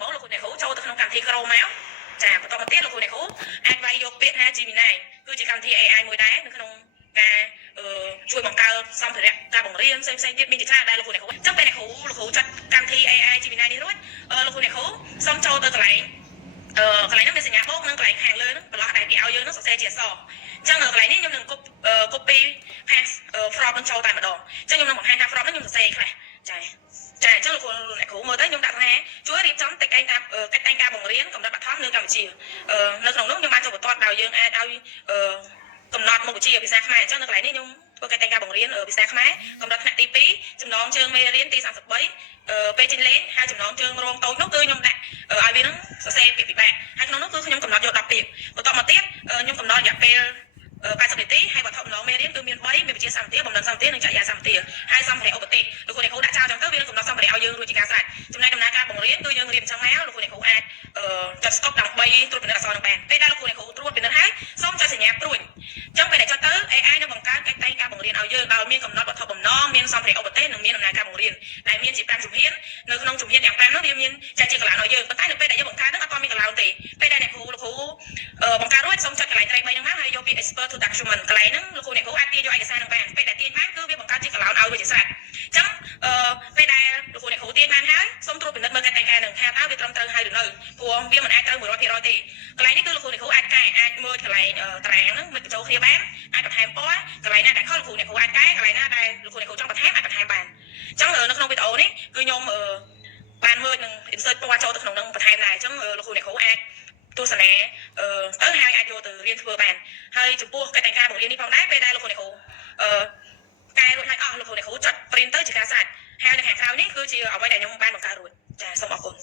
បងលោកគ្រូអ្នកគ្រូចូលទៅក្នុងកម្មវិធីក្រមកចាបន្តមកទៀតលោកគ្រូអ្នកគ្រូអាចវាយយកពាក្យថា Gemini គឺជាកម្មវិធី AI មួយដែរនៅក្នុងការជួយបង្កើតសម្ភារៈការបង្រៀនផ្សេងៗទៀតមានជាច្រើនដែរលោកគ្រូអ្នកគ្រូអញ្ចឹងពេលអ្នកគ្រូលោកគ្រូចាត់កម្មវិធី AI Gemini នេះរួចលោកគ្រូអ្នកគ្រូសូមចូលទៅកន្លែងហ្នឹងមានសញ្ញាបូកនិងកន្លែងខាងលើហ្នឹងបន្លោះដែលគេឲ្យយើងហ្នឹងសរសេរជាអក្សរអញ្ចឹងកន្លែងនេះខ្ញុំនឹង copy paste from នឹងចូលតែម្ដងអញ្ចឹងខ្ញុំនឹងបង្ហាញថា from ហ្នឹងខ្ញុំសរសេរខ្លះចាអញ្ចឹងលោកអ្នកគ្រូមើលទៅខ្ញុំដាក់ថាជួយរៀបចំកិច្ចតែងការបង្រៀនកម្រិតបឋមនៅកម្ពុជានៅក្នុងនោះខ្ញុំបានចូលបន្ទាត់ដោយយើងអាចឲ្យកំណត់មុខវិជ្ជាភាសាខ្មែរអញ្ចឹងនៅកន្លែងនេះខ្ញុំធ្វើកិច្ចតែងការបង្រៀនភាសាខ្មែរកម្រិតថ្នាក់ទី2ចំណងជើងមេរៀនទី33ពេលចេញលេងហើយចំណងជើងរងតូចនោះគឺខ្ញុំដាក់ឲ្យវានឹងសរសេរពាក្យពិបាកហើយក្នុងនោះគឺខ្ញុំកំណត់យក10ពាក្យបន្ទាប់មកទៀតខ្ញុំកំណត់រយៈពេល80នាទីហើយវត្ថុម្ដងមេរៀនគឺមាន3មានវិជ្ជាសម្បទាបំណិនសម្បទានិងចរិយាសម្បទាហើយសម្ភារៈឧបទេសលោកគ្រូអ្នកគ្រូដាក់ចោលអញ្ចឹងទៅវានឹងកំណត់សម្ភារៈឲ្យយើងរួចជាការស្រេចចំណែកដំណើរការបង្រៀនគឺយើងរៀនអញ្ចឹងមកលោកគ្រូអ្នកគ្រូអាចចាត់ស្តុកដើម្បីត្រួតពិនិត្យអក្សរនឹងបានពេលដែលលោកគ្រូអ្នកគ្រូត្រួតពិនិត្យហើយសូមចុចសញ្ញាព្រួយអញ្ចឹងពេលដែលចុចទៅ AI នឹងបង្កើតកិច្ចតែងការបង្រៀនឲ្យយើងដោយមានកំណត់វត្ថុបំណងមានសម្ភារៈឧបទេសនិងមានដំណើរការបង្រៀនដែលមានជា5ជំហាននៅក្នុងជំហានទាំង5នោះវាមានចែកជាកន្លងឲ្យយើងប៉ុន្តែនៅពេលដែលយើងបង្កើតហ្នឹងអត់ទាន់មានកន្លងទេពេលដែលអ្នកគ្រូលោកគ្រូបង្កើតរួចសូមចុចកន្លែងត្រី3ហ្នឹងមកហើយយកពាក្យ export to document កន្លែងហ្នឹងលោកគ្រូអ្នកគ្រូអាចទាញយកឯកសារនឹងបានពេលដែលទាញបានគឺវាបង្កើតជាកន្លងឲ្យវាជាស្រេចអញ្ចឹងពេលដែលលោកគ្រូអ្នកគ្រូទាញបានហើយសូមត្រួតពិនិត្យមើលកិច្ចតែងការនឹងថាតើវាត្រឹមត្រូវហើយឬនៅព្រោះវាមិនអាចត្រូវ 100% ទេកន្លែងនេះគឺលោកគ្រូអ្នកគ្រូអាចកែអាចមើលកន្លែងតារាងហ្នឹងមិនបញ្ចូលគ្នាបានអាចបន្ថែមពណ៌កន្លែងណាដែលខុសលោកគ្រូអ្នកគ្រូអាចកែកន្លែងណាដែលលោកគ្រូអ្នកគ្រូចង់បន្ថែមអាចបន្ថែមបានអញ្ចឹងនៅក្នុងវីដេអូនេះគឺខ្ញុំបានមើលនឹង insert ពណ៌ចូលទៅក្នុងនឹងបន្ថែមដែរអញ្ចឹងលោកគ្រូអ្នកគ្រូអាចទស្សនាទៅហើយអាចយកទៅរៀនធ្វើបានហើយចំពោះកិច្ចតែងការបង្រៀននេះផងដែរពេលដែលលោកគ្រូអ្នកគ្រូកែរួចហើយអស់លោកគ្រូអ្នកគ្រូចុច print ទៅជាការស្រេចហើយនៅខាងក្រោយនេះគឺជាអ្វីដែលខ្ញុំបានបង្កើតរួចចាសូមអរគុណ